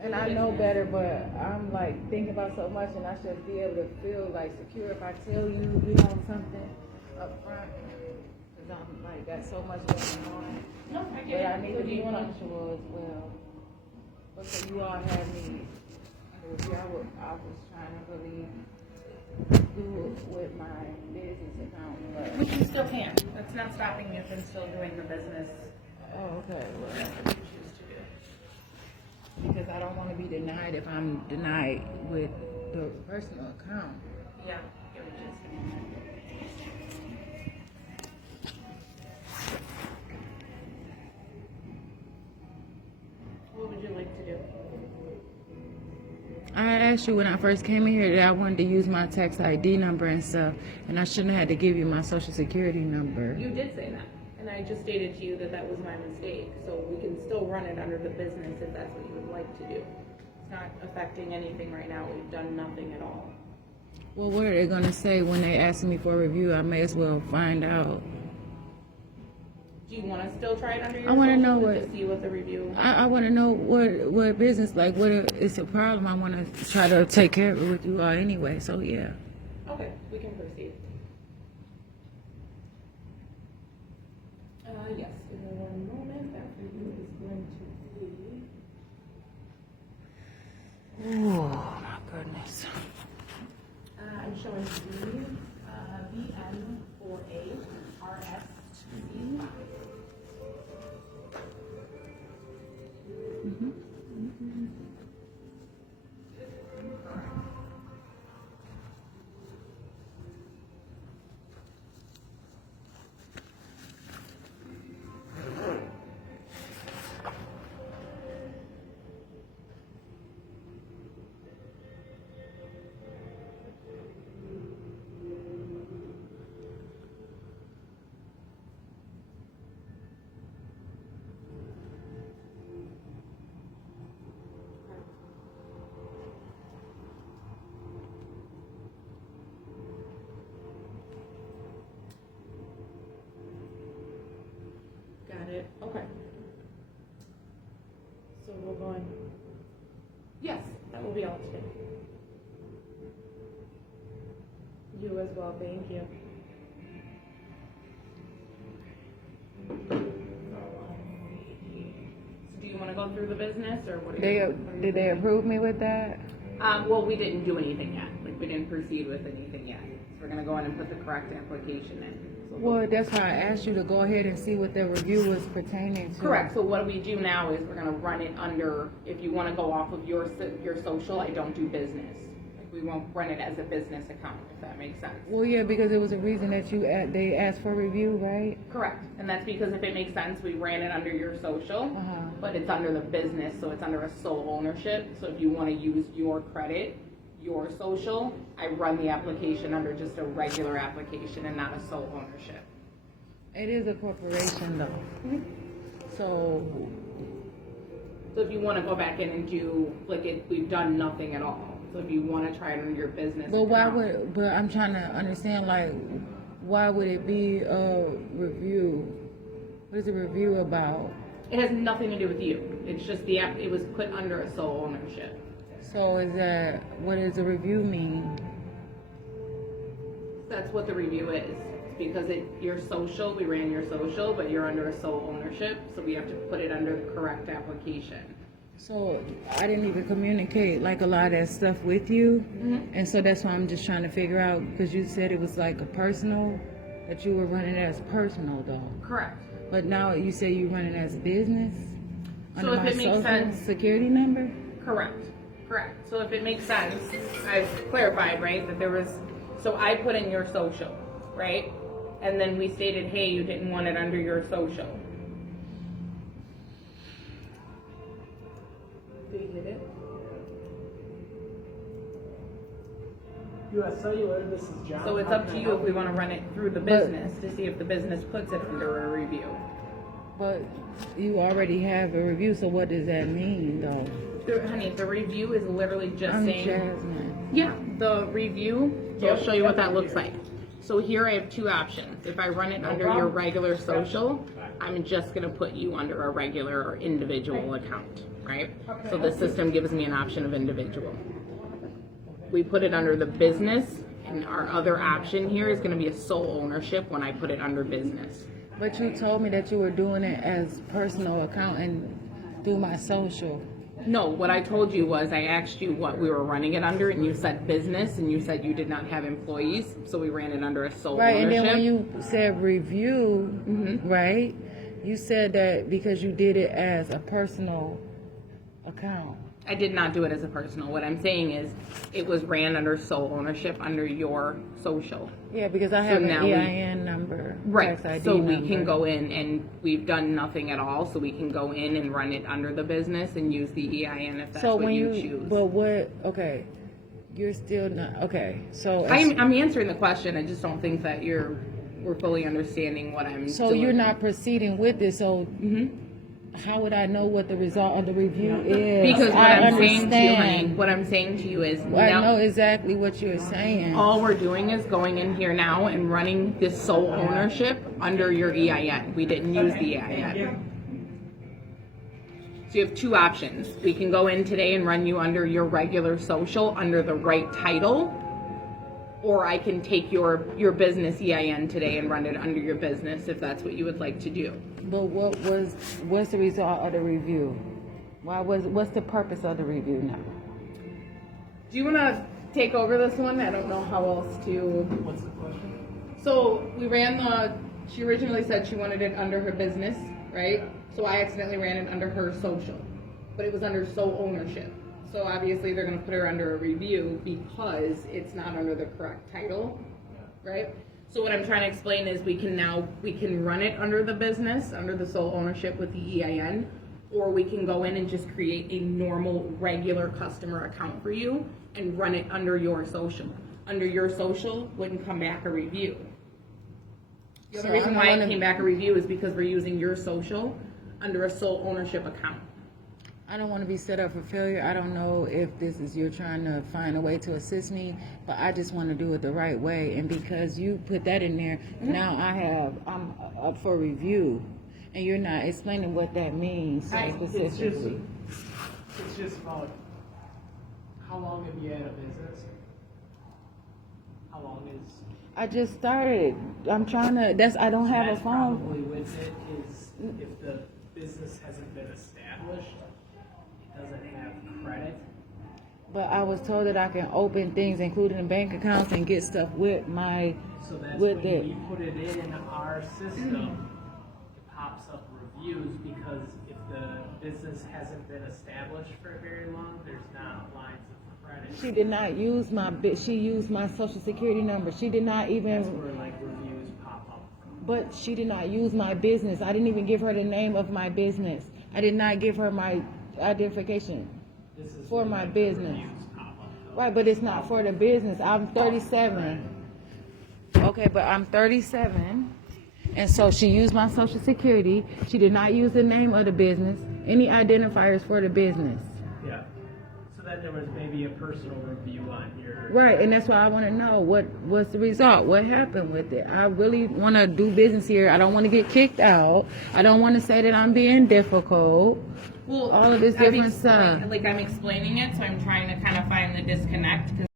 And I know better, but I'm like thinking about so much, and I should be able to feel like secure if I tell you, you know, something up front. Cause I'm like got so much going on. No, I But get I it. need So to do be you wanna? punctual as well. Because you all have me. I was trying to really do it with my business account, Which you still can. That's not stopping you from still doing the business. oh, okay. Well, That's what you choose to do. because I don't want to be denied if I'm denied with the personal account. Yeah, I get what you're saying. What would you like to do? I had asked you when I first came in here that I wanted to use my tax ID number and stuff, and I shouldn't have had to give you my social security number. You did say that, and I just stated to you that that was my mistake. So we can still run it under the business if that's what you would like to do. It's not affecting anything right now. We've done nothing at all. Well, what are they going to say when they ask me for a review? I may as well find out. Do you want to still try it under your I wanna social know to what- see what the review? I want to know what business, like, what it's a problem. I want to try to take care of it with you all anyway, so yeah. Okay, we can proceed. Yes, give me one moment. That review is going to be. Oh, my goodness. I'm showing VN4A RSC. Got it. Okay. So we're going. Yes, that will be all today. You as well. Thank you. So do you want to go through the business or what? Did they approve me with that? Well, we didn't do anything yet. Like we didn't proceed with anything yet. So we're gonna go in and put the correct application in. So Well, that's why I asked you to go ahead and see what the review was pertaining to. correct. So what we do now is we're gonna run it under. If you want to go off of your social, I don't do business. Like we won't run it as a business account, if that makes sense. Well, yeah, because it was a reason that they asked for review, right? Correct. And that's because if it makes sense, we ran it under your social, Uh-huh. but it's under the business, so it's under a sole ownership. So if you want to use your credit, your social, I run the application under just a regular application and not a sole ownership. It is a corporation, though. So, So if you want to go back in and do, like, we've done nothing at all. So if you want to try it under your business but why account. but I'm trying to understand, like, why would it be a review? What is a review about? It has nothing to do with you. It's just the app, it was put under a sole ownership. So what does a review mean? That's what the review is. Because your social, we ran your social, but you're under a sole ownership, so we have to put it under the correct application. So I didn't even communicate like a lot of that stuff with you, and so that's why I'm just trying to figure out, because you said it was like a personal, that you were running it as personal though, Correct. but now you say you're running it as business. So if it makes social sense- security number. Correct. Correct. So if it makes sense, I've clarified, right, that there was, so I put in your social, right? And then we stated, hey, you didn't want it under your social. Do you get it? U.S. Cellular, this is John. So it's How up can to I you help if we want to run it through the business to see if the business puts it under a review. But you already have a review, so what does that mean though? Honey, the review is literally just I'm saying. Jasmine. Yeah, the review, so I'll Yep, show you what yep, that looks here. like. So here I have two options. If I run it under your problem. regular social, I'm just gonna put you under a regular or individual account, right? So the system gives me an option of individual. We put it under the business, and our other option here is gonna be a sole ownership when I put it under business. But you told me that you were doing it as personal account and through my social. No, what I told you was I asked you what we were running it under, and you said business, and you said you did not have employees, so we ran it under a sole Right, ownership. and then when you said review, right, you said that because you did it as a personal account. I did not do it as a personal. What I'm saying is it was ran under sole ownership under your social. Yeah, because I have now an we- EIN number, Right, tax ID so we number. can go in and we've done nothing at all, so we can go in and run it under the business and use the EIN if that's So what when you you, choose. but what, okay, you're still not, okay, so. I'm answering the question, I just don't think that we're fully understanding what I'm So you're delivering. not proceeding with this, so how would I know what the result of the review is? Because what I I'm saying to you, honey, understand. what I'm saying to you is I now, know exactly what you're saying. all we're doing is going in here now and running this sole ownership under your EIN. We didn't use the EIN. So you have two options. We can go in today and run you under your regular social, under the right title, or I can take your business EIN today and run it under your business if that's what you would like to do. But what's the result of the review? What's the purpose of the review now? Do you want to take over this one? I don't know how else to. What's the question? So we ran she originally said she wanted it under her business, right? So I accidentally ran it under her social, but it was under sole ownership. So obviously they're gonna put her under a review because it's not under the correct title, right? So what I'm trying to explain is we can run it under the business, under the sole ownership with the EIN, or we can go in and just create a normal, regular customer account for you and run it under your social. Under your social wouldn't come back a review. The other So reason I'm why gonna- it came back a review is because we're using your social under a sole ownership account. I don't want to be set up for failure. I don't know if this is you're trying to find a way to assist me, but I just want to do it the right way. And because you put that in there, now I'm up for review, and you're not explaining what that means specifically. It's just about how long have you had a business? How long is? I just started. I'm trying to. I don't have a That's phone. probably with it is if the business hasn't been established, it doesn't have credit. But I was told that I can open things, including bank accounts, and get stuff with my. So that's With when it. you put it in our system, it pops up reviews because if the business hasn't been established for very long, there's not lines of credit. She did not use She used my social security number. She did not even. That's where like reviews pop up from. But she did not use my business. I didn't even give her the name of my business. I did not give her my identification This is for where, my like, the business. reviews pop up, though. Right, but it's not for the business. I'm 37. Okay, but I'm 37. And so she used my social security. She did not use the name of the business, any identifiers for the business. Yeah. So then there was maybe a personal review on your. Right, and that's why I want to know what's the result. What happened with it? I really want to do business here. I don't want to get kicked out. I don't want to say that I'm being difficult. Well, All of this I'm different stuff. Like I'm explaining it, so I'm trying to kind of find the disconnect. 'Cause